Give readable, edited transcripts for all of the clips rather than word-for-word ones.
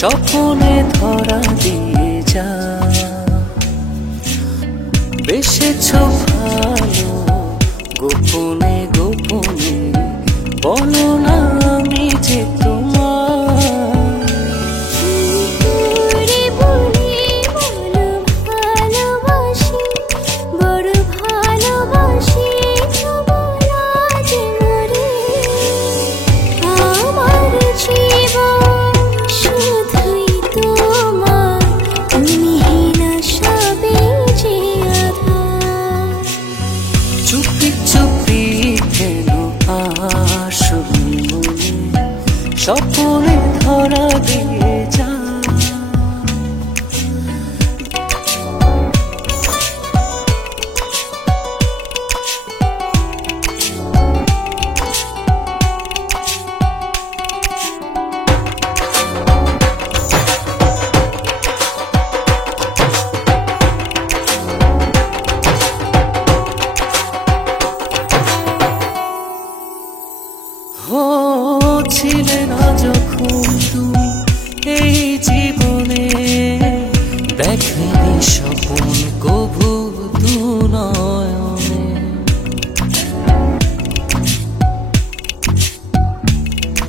স্বপনে ধরা দিয়ে যা বেসেছ ভালো গোপনে গোপনে বলো না আমি যে স্বপনে ধরা দিয়ে যা ছিলে না যখন তুমি এই জীবনে দেখেনি স্বপন কভু দু নয়নে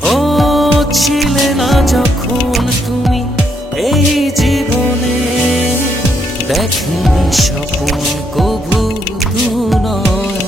ও ছিলে না যখন তুমি এই জীবনে দেখেনি স্বপন কভু দু নয়নে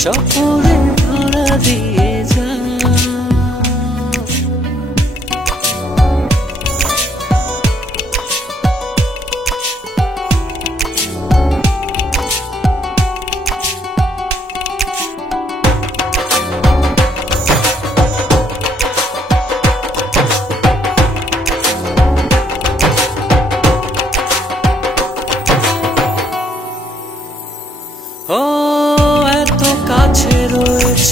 স্বপনে ধরা দিয়ে যা কাছে রয়েছ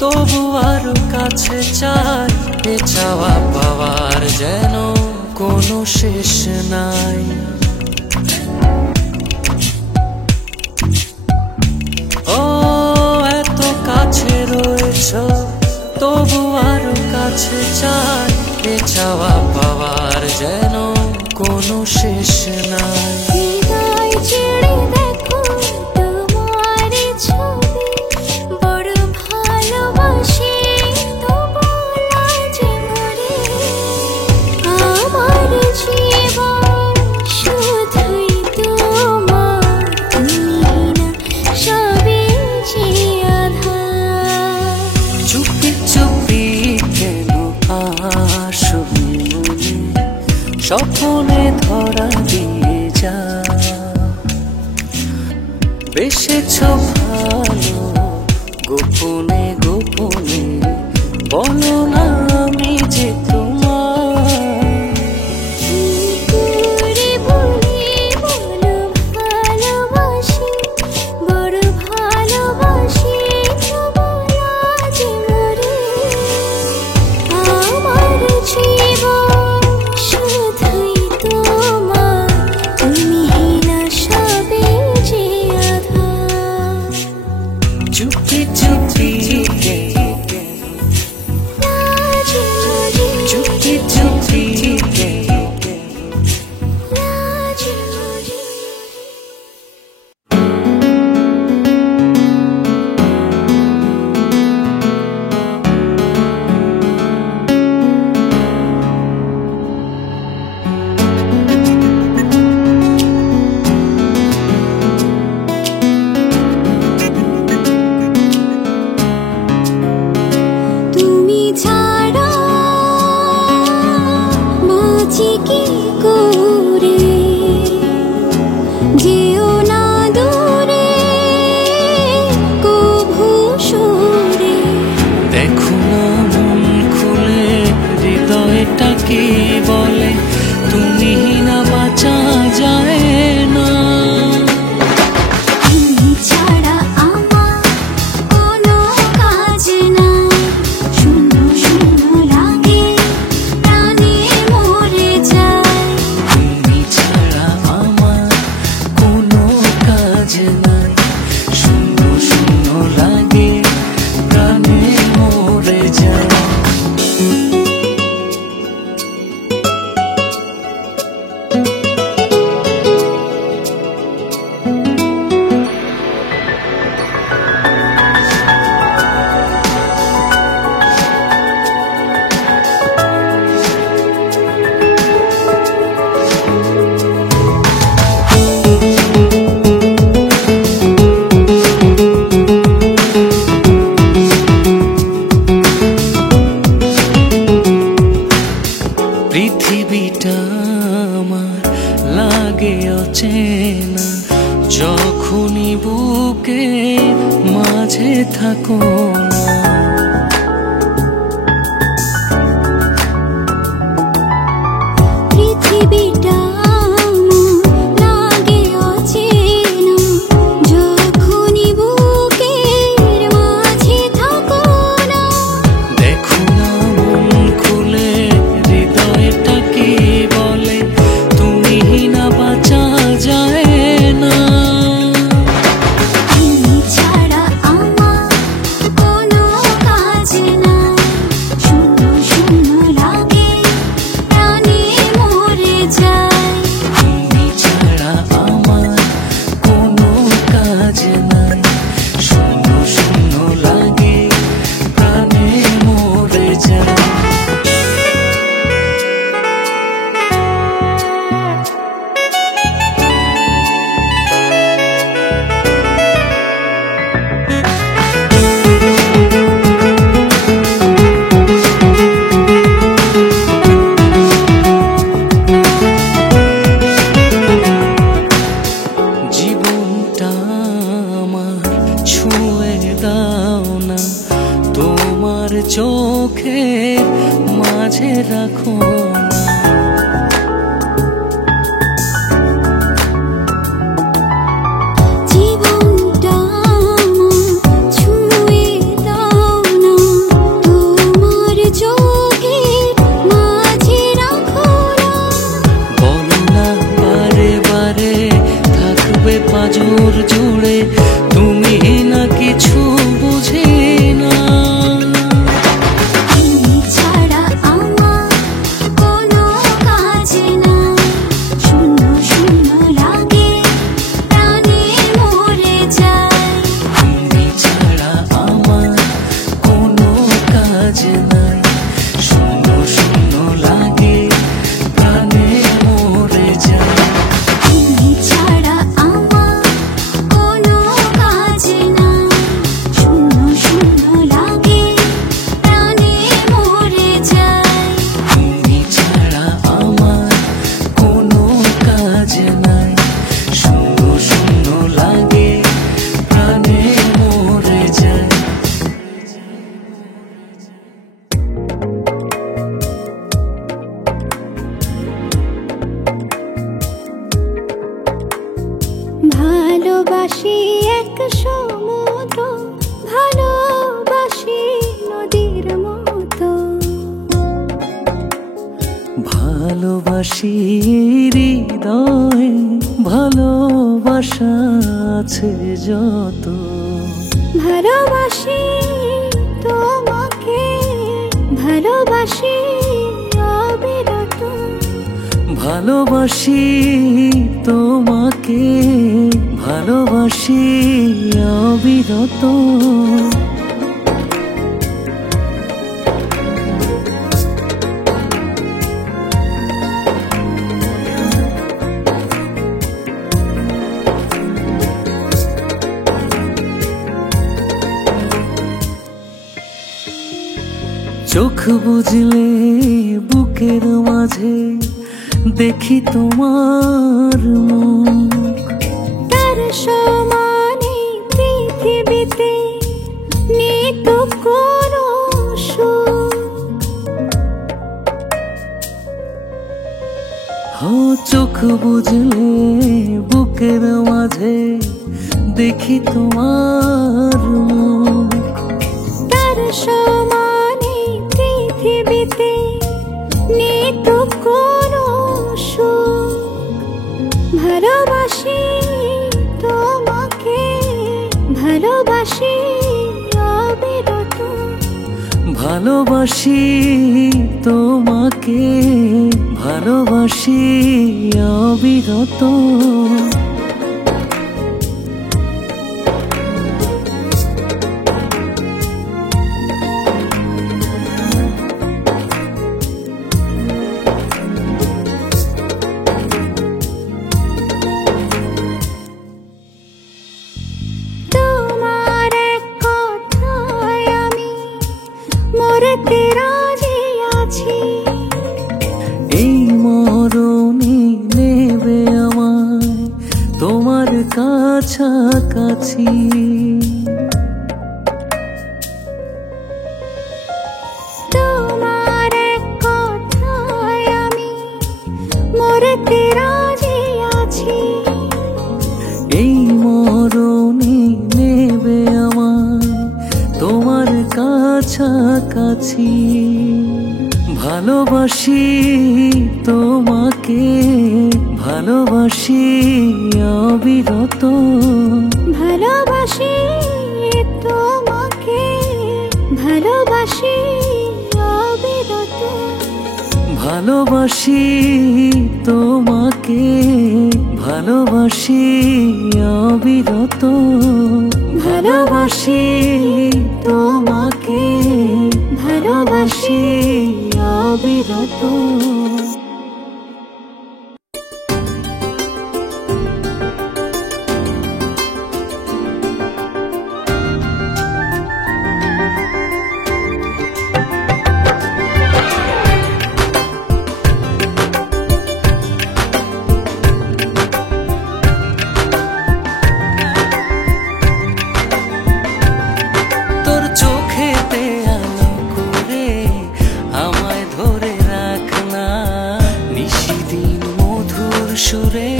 তবু আরো কাছে চাই এ চাওয়া পাওয়ার যেন কোনো শেষ নাই ও এত কাছে রয়েছ তবু আরো কাছে চাই এ চাওয়া পাওয়ার যেন কোনো শেষ নাই স্বপনে ধরা দিয়ে যা বেসেছ ভালো গোপনে গোপনে বলো না আমি যে চুপি চুপি লাগে অচেনা যখনই বুকে মাঝে থাকো না। পৃথিবীটা তোমার চোখের মাঝে রাখো না। জীবনটা ছুঁয়ে দাও না, তোমার চোখের মাঝে রাখো না। বলো না বারে বারে থাকবে পাঁজর জুড়ে, তুমি না কিছু বুঝি না। ভালোবাসি এক সমুদ্র, ভালোবাসি নদীর মতো, ভালোবাসি হৃদয়ে ভালোবাসা আছে যত। ভালোবাসি তোমাকে, ভালোবাসি অবিরত, ভালোবাসি তোমাকে, ভালোবাসি অবিরত। চোখ বুঝলে বুকের মাঝে দেখি তোমার মুখ, তার সমানে পৃথিবীতে নেই তো কোনো সুখ। চোখ বুঝলে বুকের মাঝে দেখি তোমার মুখ, তার সমানে পৃথিবীতে নেই তো কোনো সুখ। ভালোবাসি তোমাকে, ভালোবাসি অবিরত, ভালোবাসি তোমাকে, ভালোবাসি অবিরত। মরতে রাজি আছি, এই মরণে নেবে আমার কাছাকাছি। তোমার এক কথায় আমি মরতে রাজি আছি। এই মরণে নেবে আমায় তোমার কাছাকাছি। ভালোবাসি তোমাকে, ভালোবাসি অবিরত। ভালোবাসি তোমাকে, ভালোবাসি অবিরত। ভালোবাসি তোমাকে, ভালোবাসি অবিরত। ভালোবাসি তোমাকে, ভালোবাসি অবিরত। তোর চোখেতে আলো করে আমায় ধরে রাখ না, নিশিদিন মধুর সুরে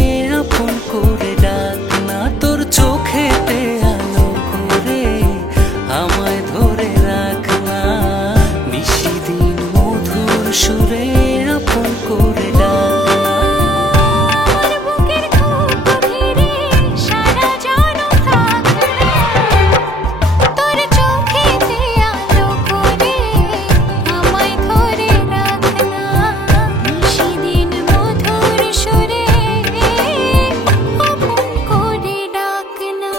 আপন করে ডাক না। তোর চোখেতে আলো করে আমায় ধরে রাখ না, নিশিদিন মধুর সুরে আপন করে ডাক না। আমার বুকের খুব গভীরে সারা জনম থাকবে, তোর চোখেতে আলো করে আমায় ধরে রাখ না, নিশিদিন মধুর সুরে আপন করে ডাক না।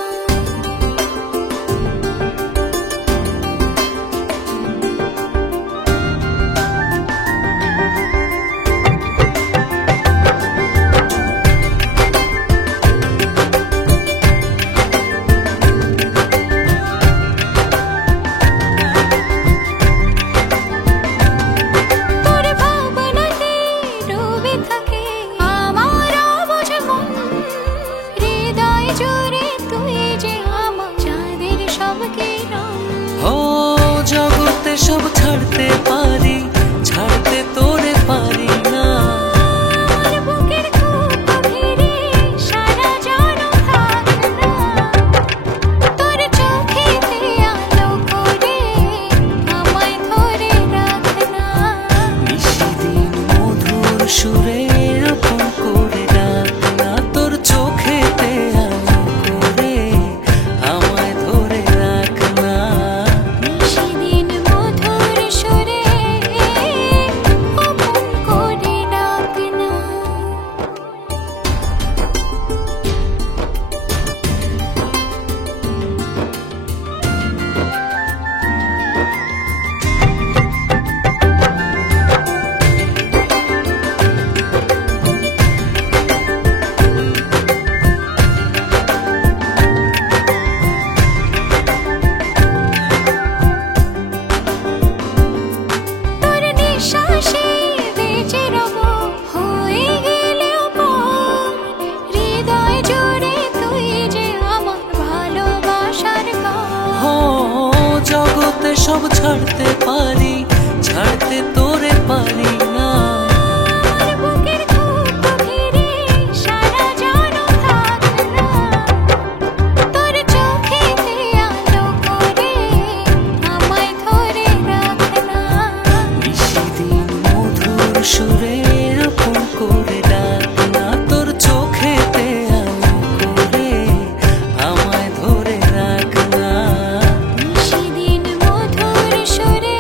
তোর ভাবনাতে ডুবে থাকে আমার অবুঝ মন, হৃদয় জুড়ে তুই যে আমার চাঁদের সব কিরণ। ও জগতে সব ছাড়তে পারি, ছাড়তে তোরে পারি না। আমার বুকের খুব গভীরে সারা জনম থাক না, তোর চোখেতে আলো করে আমায় ধরে রাখ না, নিশিদিন মধুর সুরে আপন করে ডাক না। তোর চোখেতে আলো করে আমায় ধরে রাখ না, নিশিদিন মধুর সুরে আপন করে ডাক না। তোর নিঃশ্বাসে বেঁচে রব হয়ে গেলেও পর, হৃদয় জুড়ে তুই যে আমার ভালোবাসার ঘর। ও জগতে সব ছাড়তে পারি, ছাড়তে তোরে পারি না। আমার বুকের খুব গভীরে সারা জনম থাক না, তোর চোখেতে আলো করে আমায় ধরে রাখ না, নিশিদিন মধুর সুরে আপন করে ডাক না। তোর চোখেতে আলো করে আমায় ধরে রাখ না, নিশিদিন মধুর সুরে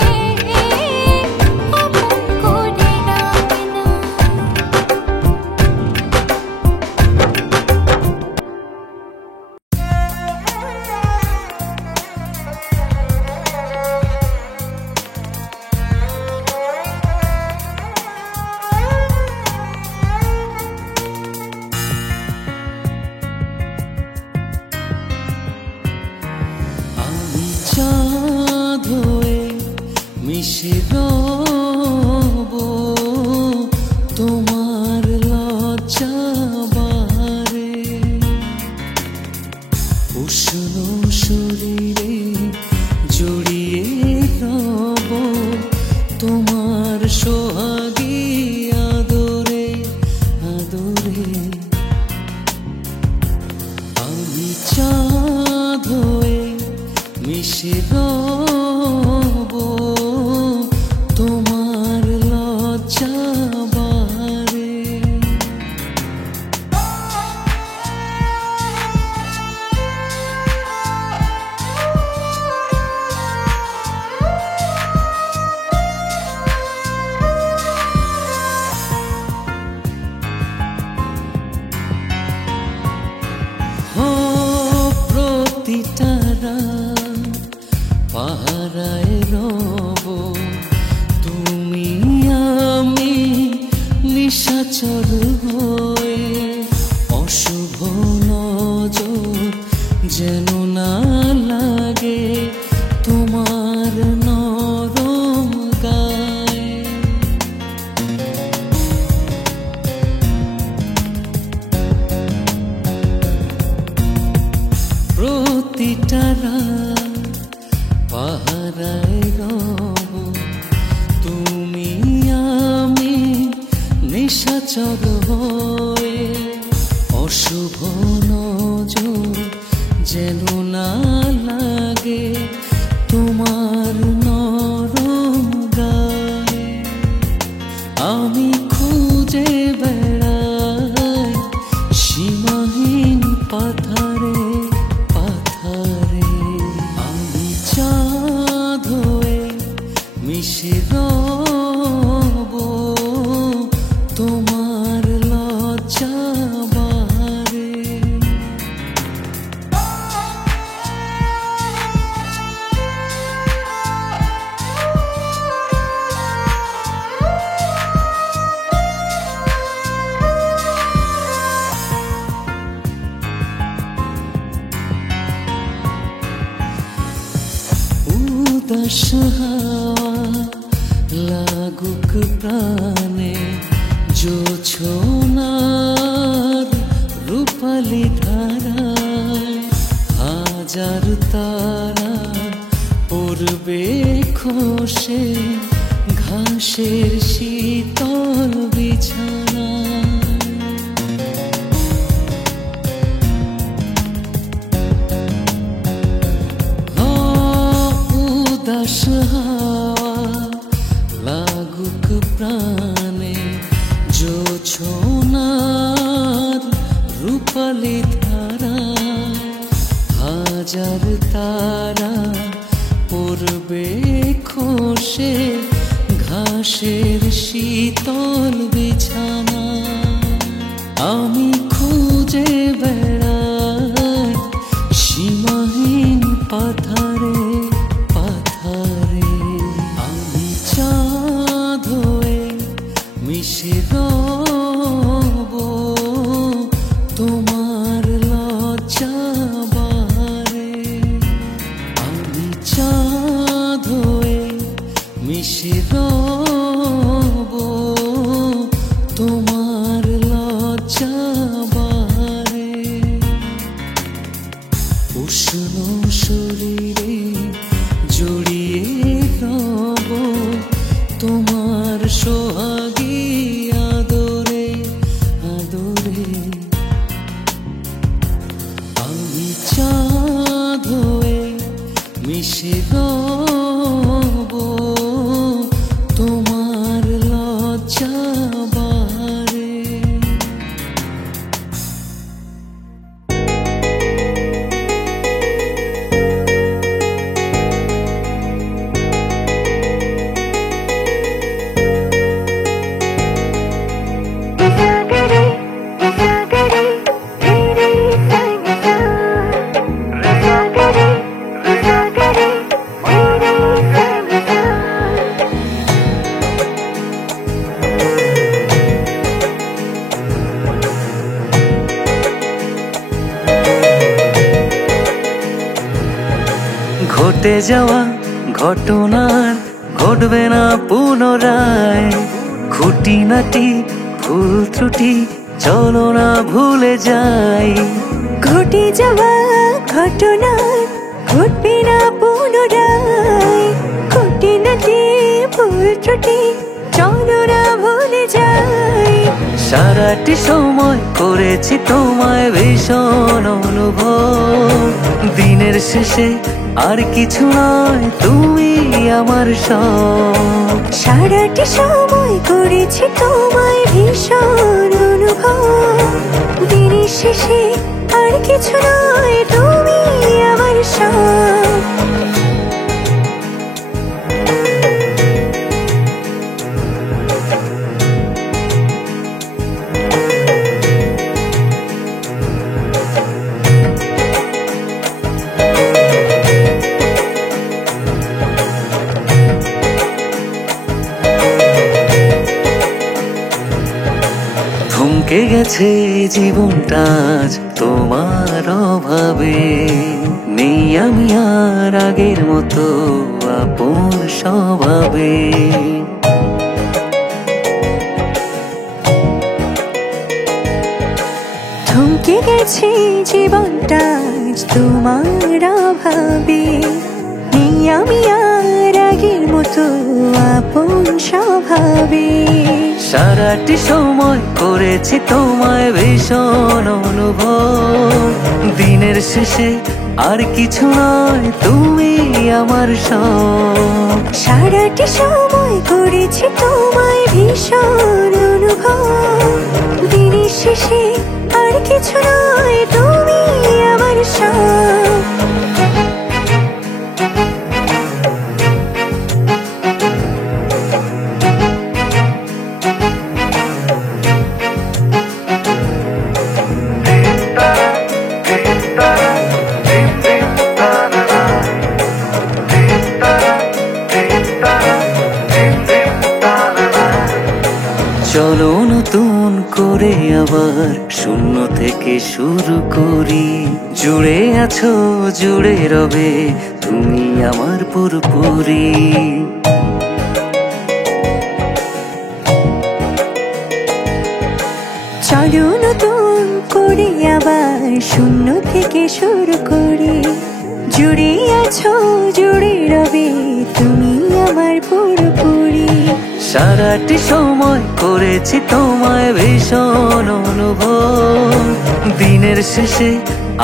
মিশে রব তোমার লজ্জা বারে। প্রতিটা রাত পাহারায় রব তুমি আমি নিশাচর হয়ে, অশুভ নজর যেন না লাগে তোমার নরম গায়ে। প্রতিটা রাত পাহারায় রব তুমি আমি নিশাচর হয়ে, অশুভ নজর যেন না লাগে তোমার নরম গায়ে। আমি খুঁজে বেড়াই সীমাহীন পাথারে পাথারে, আমি চাঁদ হয়ে মিশে রব তোমার লজ্জা বারে। উদাস হাওয়া লাগুক প্রাণে, জোছনার রূপালি ধারায় হাজার তারা পড়বে খসে ঘাসের শীতল বিছানায়। উদাস হাওয়া লাগুক প্রাণে, জোছনার রূপালি ধারায় হাজার তারা পড়বে খসে ঘাসের শীতল বিছানায়। আমি খুঁজে বেড়াই সীমাহীন পাথারে পাথারে, আমি চাঁদ হয়ে মিশে রব তোমার লজ্জা বারে। আমি চাঁদ হয়ে মিশে রব তোমার লজ্জা বারে। উষ্ণ শরীরে জড়িয়ে রব তোমার সোহাগী আদরে আদরে, আমি চাঁদ হয়ে মিশে রব তোমার লজ্জা বারে। ঘটে যাওয়া ঘটনার ঘটবে না পুনরায়, খুঁটিনাটি ভুল ত্রুটি চলো না ভুলে যাই। ঘটে যাওয়া ঘটনার ঘটবে না পুনরায়, খুঁটিনাটি ভুল ত্রুটি চলো না ভুলে যাই। সারাটি সময় করেছি তোমায় ভীষণ অনুভব, দিনের শেষে আর কিছু নয়, তুমি আমার সব। সারাটি সময় করেছি তোমায় ভীষণ অনুভব, দিনের শেষে আর কিছু নয়, তুমি আমার সব। থমকে গেছে জীবনটা আজ তোমার অভাবে, নেই আমি আর আগের মতো আপন স্বভাবে। থমকে গেছে জীবনটা আজ তোমার অভাবে, নেই আমি আর আগের মতো আপন স্বভাবে। সারাটি সময় করেছি তোমায় ভীষণ অনুভব, দিনের শেষে আর কিছু নয়, তুমি আমার সব। সারাটি সময় করেছি তোমায় ভীষণ অনুভব, দিনের শেষে আর কিছু নয়, তুমি আমার সব। চলো নতুন করে আবার শূন্য থেকে শুরু করি, জুড়ে আছো জুড়ে রবে তুমি আমার পুরোপুরি। চলো নতুন করে আবার শূন্য থেকে শুরু করি, জুড়ে আছো জুড়ে রবে তুমি আমার পুরোপুরি। সারাটি সময় করেছি তোমায় ভীষণ অনুভব, দিনের শেষে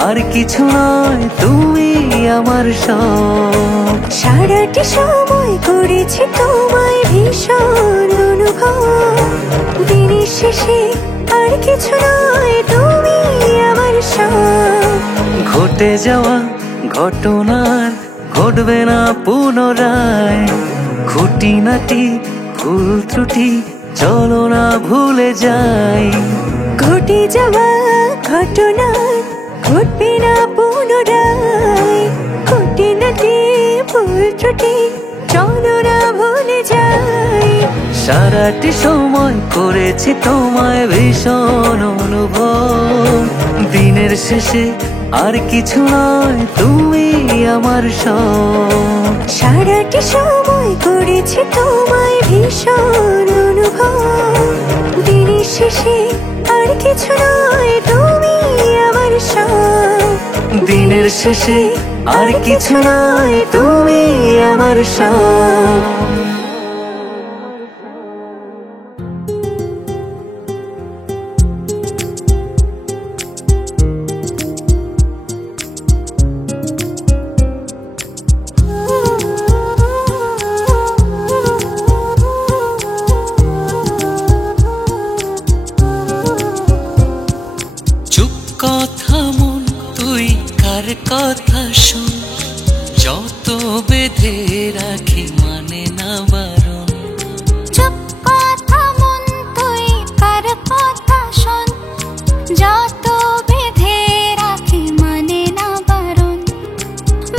আর কিছু নয়, তুমি আমার সব। সারাটি সময় করেছি তোমায় ভীষণ অনুভব, দিনের শেষে আর কিছু নয়, তুমি আমার সব। ঘটে যাওয়া ঘটনার ঘটবে না পুনরায়, খুঁটিনাটি ভুল ত্রুটি চলো না ভুলে যাই। ঘটে যাওয়া ঘটনা ঘটবে না পুনরায়, খুঁটিনাটি ভুল ত্রুটি চলো না ভুলে যাই। সারাটি সময় করেছি তোমায় ভীষণ অনুভব, দিনের শেষে আর কিছু নয়, তুমি আমার সব। সারাটি সময় করেছি তোমায় ভীষণ অনুভব, দিনের শেষে আর কিছু নয়, তুমি আমার সব। দিনের শেষে আর কিছু নয়, তুমি আমার সব। কথা মন তুই কার কথা শোন, যত বেঁধে রাখি মানে না বারণ। চুপ কথা মন তুই কার কথা শোন, যত বেঁধে রাখি মানে না বারণ।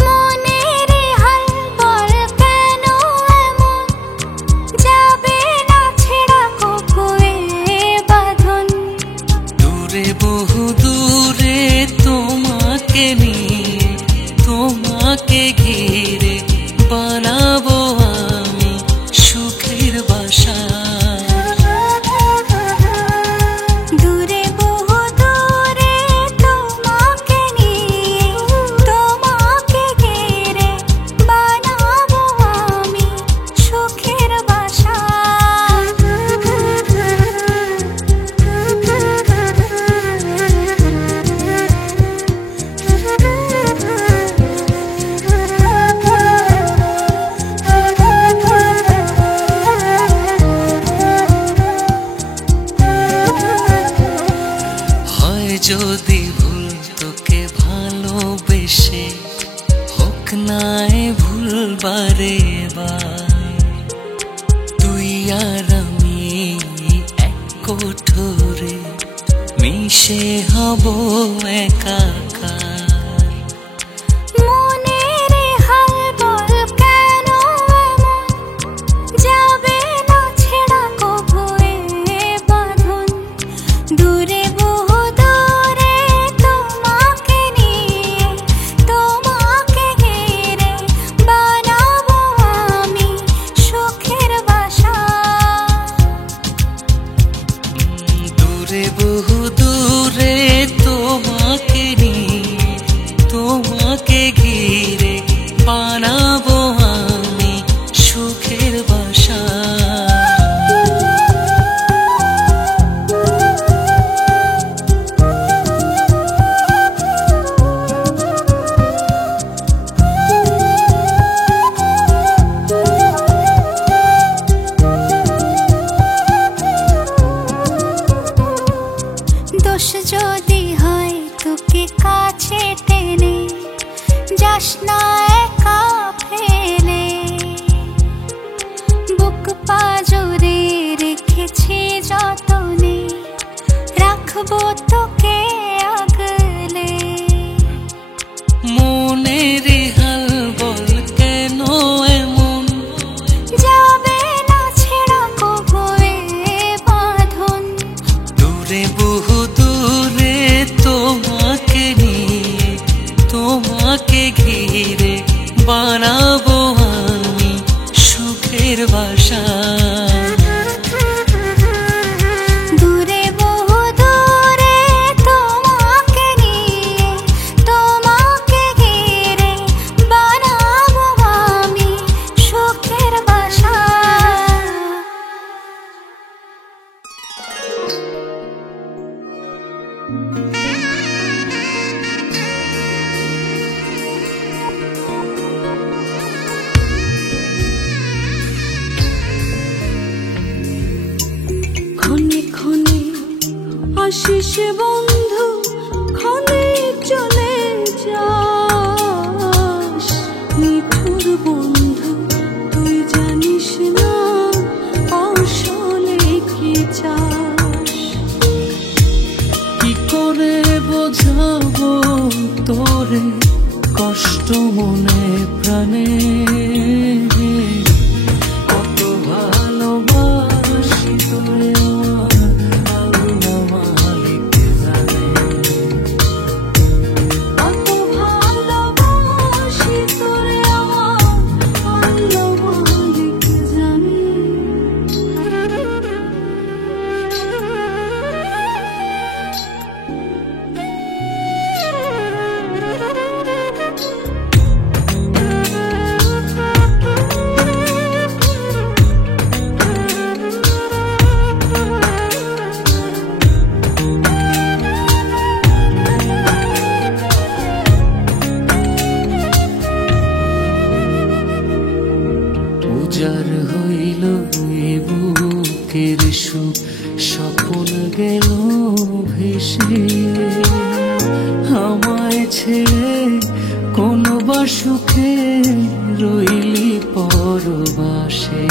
মনের হাল বল কেন এমন, যাবে না ছেড়া কবুয়ে বাঁধন। দূরে বহু দূরে তোমাকে নিয়ে, তোমাকে ঘিরে বানাবো বারে বার তুই আর আমি এক কোঠরে মিশে হব একাকার। মনের হাল বল কেন এমন, যাবে না ছেড়া কভু এ বাঁধন। দূরে বহু দূরে তোমাকে নিয়ে, তোমাকে ঘিরে বানাবো আমি সুখের বাসা। দূরে বহু দূরে তোমাকে নিয়ে, তোমাকে ঘিরে বানাবো আমি সুখের বাসা। দোষ যদি হয় তোকে কাছে টেনে, যাস না একা ফেলে। বুক পাজরে রেখেছি যতনে, রাখবো তোকে আগলে। মনের হাল বল কেন এমন, যাবে না ছেড়া কভু এ বাঁধন। দূরে বহু দূরে তোমাকে নিয়ে, তোমাকে ঘিরে বানাবো আমি সুখের বাসা। দূরে বহু দূরে তোমাকে নিয়ে, তোমাকে ঘিরে বানাবো আমি সুখের বাসা। ক্ষণে ক্ষণে আসিস বন্ধু, ক্ষণে চলে যাস। নিঠুর বন্ধু তুই জানিস না আসলে কি চাস। কি করে বোঝাবো তোরে কষ্ট মনে প্রাণে, কত ভালোবাসি তোরে আল্লাহ মালিক জানে। কত ভালোবাসি তোরে আল্লাহ মালিক জানে। উজাড় হইল এ বুকের সুখ, স্বপন গেল ভেসে। আমায় ছেড়ে কোন বা সুখে রইলি পরবাসে।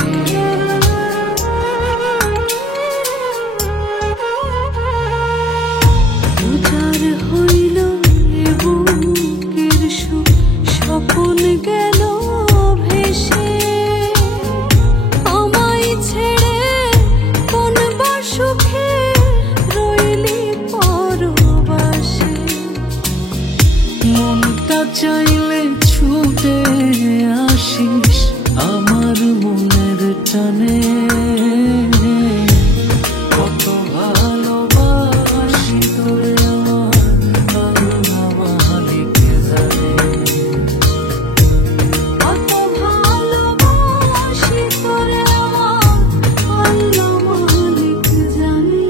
উজাড় হইল এ বুকের সুখ, স্বপন গেল ভেসে। আমায় ছেড়ে কোন বা সুখে রইলি পরবাসে। মনটা চাইলে ছুটে আসিস আমার মনের টানে। কত ভালোবাসি তোরে আল্লাহ মালিক জানে। কত ভালোবাসি তোরে আল্লাহ মালিক জানে।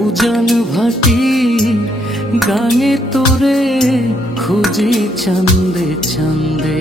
উজান ভাটি গানে তোরে খুঁজি চান্দে চান্দে।